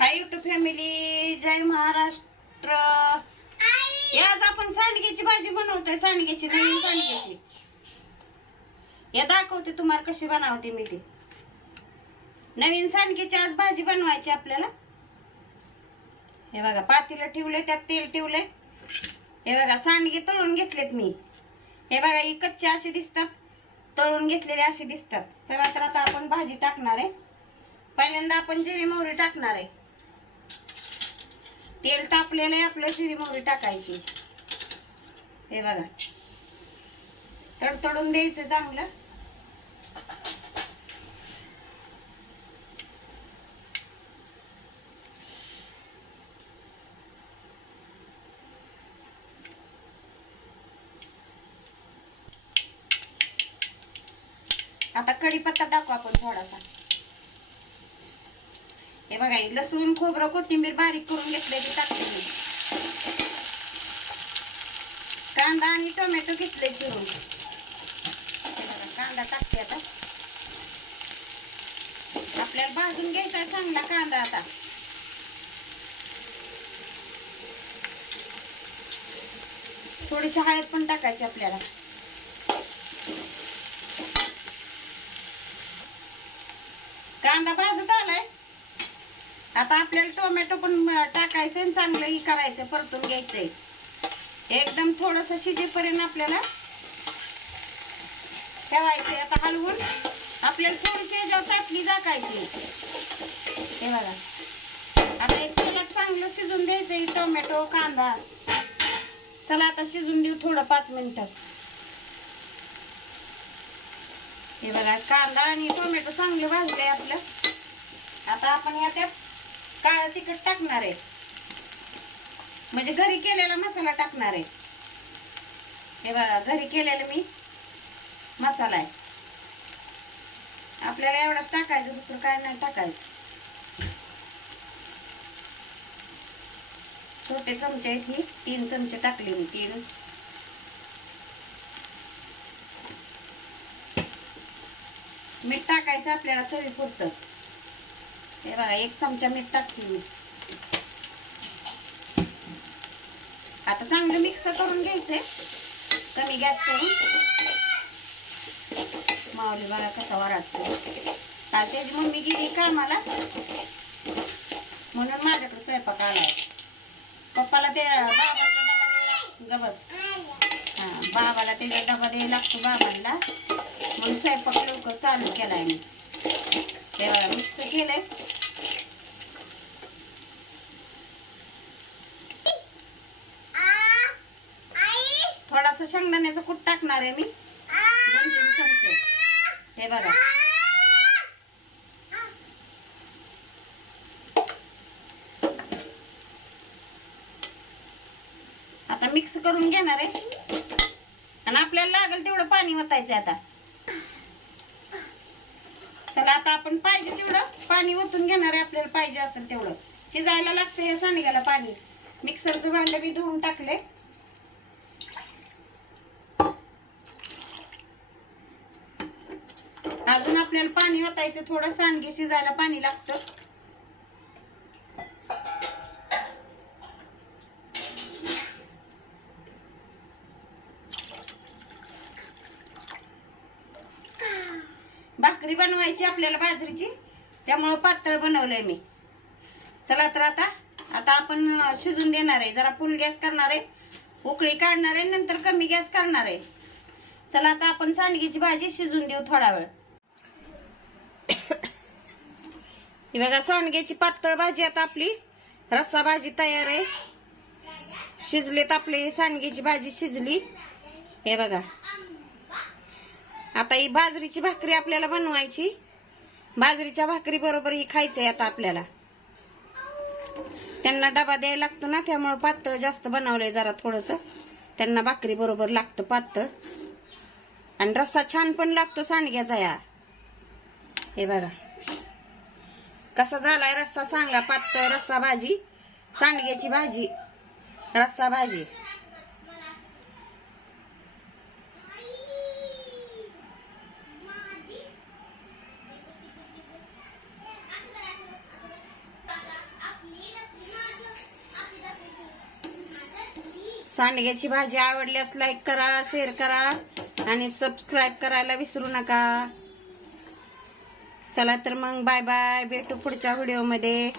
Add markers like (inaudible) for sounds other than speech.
हाय YouTube family जय महाराष्ट्र. हे आज आपण सांडग्याची भाजी बनवतोय सांडग्याची नवीन सांडग्याची. या दाखवते तुम्हाला कशी बनवते मी ती. नवीन सांडग्याची आज भाजी बनवायची आपल्याला. हे बघा पातीला ठेवले त्यात तेल ठेवले हे बघा सांडगे तळून घेतलेत मी. हे बघा ही कच्चे असे दिसतात. तळून घेतलेले असे दिसतात. चला तर आता आपण भाजी टाकणार आहे. पहिल्यांदा आपण जिरी मोहरी टाकणार आहे. तेल तापलेलं आहे आपलं जिरी मोहरी टाकायची. हे बघा. तडतडून द्यायचं चांगलं. आता कढीपत्ता टाकू आपण थोडासा. हे बघा लसूण खोबरं कोथिंबीर बारीक करून घेतले ती टाकते मी. कांदा आणि टोमॅटो घेतले चिरून. कांदा टाकते आता. आपल्याला भाजून घ्यायचा चांगला कांदा आता. थोडीशी हळद पण टाकायची आपल्याला. कांदा भाजता आता आपल्याला टोमॅटो पण टाकायचं आणि चांगलं ही करायचं परतून घ्यायचंय. एकदम थोडस शिजेपर्यंत आपल्याला ठेवायचे आता हलवून. आपल्याला थोडीशी याच्यावर टाकली टाकायची हे बघा. आता एक तेलात चांगलं शिजून द्यायचंय टोमॅटो कांदा. चला आता शिजून देऊ थोडं पाच मिनिटं. हे बघा कांदा आणि टोमॅटो चांगले भाजले आपलं. आता आपण याच्यात काळं तिखट टाकणार आहे. म्हणजे घरी केलेला मसाला टाकणार आहे. हे बघा घरी केलेलं मी मसाला आहे. आपल्याला एवढंच टाकायचं दुसरं काय नाही टाकायचं. छोटे चमचे आहेत ही तीन चमचे टाकले मी तीन. मीठ टाकायचं आपल्याला चवी पुरतं हे बघा एक चमचा मीठ टाकते मी. आता चांगलं मिक्स करून घ्यायचंय. कमी गॅस करून. माऊली बघा कसा वाढतो काल त्याची मम्मी गेली कामाला. म्हणून माझ्याकडे स्वयंपाक आला पप्पाला ते बाबाला डबा द्यायला गबस हा बाबाला त्याचा डबा द्यायला लागतो बाबांना. म्हणून स्वयंपाक लवकर चालू केलाय मी. तेव्हा मिक्स केलंय थोडासा शेंगदाण्याचं कूट टाकणार आहे मी. दोन तीन चमचे. हे बघा. आता मिक्स करून घेणार आहे. आणि आपल्याला लागेल तेवढं पाणी वतायचं आता. त्याला आता आपण पाहिजे तेवढं. पाणी ओतून घेणार आहे आपल्याला पाहिजे असेल तेवढं. शिजायला लागतं हे सांडग्याला पाणी. मिक्सरचं भांडं बी धुवून टाकले अजून आपल्याला पाणी ओतायचं थोडं सांडगे शिजायला पाणी लागतं. बनवायची आपल्याला बाजरीची. त्यामुळं पातळ बनवलंय मी. चला तर आता आता आपण शिजून देणार आहे. जरा फुल गॅस करणार आहे. उकळी काढणार आहे नंतर कमी गॅस करणार आहे. चला आता आपण सांडगेची भाजी शिजून देऊ थोडा वेळ. (coughs) बघा सांडग्याची पातळ भाजी आता आपली. रस्सा भाजी तयार आहे. शिजलेत आपली सांडग्याची भाजी शिजली. हे बघा. आता ही बाजरीची भाकरी आपल्याला बनवायची. बाजरीच्या भाकरी बरोबर ही खायचंय आता आपल्याला. त्यांना डबा द्यायला लागतो ना त्यामुळे पातळ जास्त बनवलंय जरा थोडस. त्यांना भाकरी बरोबर लागतं पातळ. आणि रस्सा छान पण लागतो सांडग्याचा या. हे बघा. कसा झालाय रस्सा? सांगा पातळ रस्सा भाजी सांडग्याची भाजी रस्सा भाजी. सांडग्याची भाजी आवडल्यास लाईक करा शेअर करा आणि सबस्क्राईब करायला विसरू नका. चला तर मग बाय बाय भेटू पुढच्या व्हिडिओमध्ये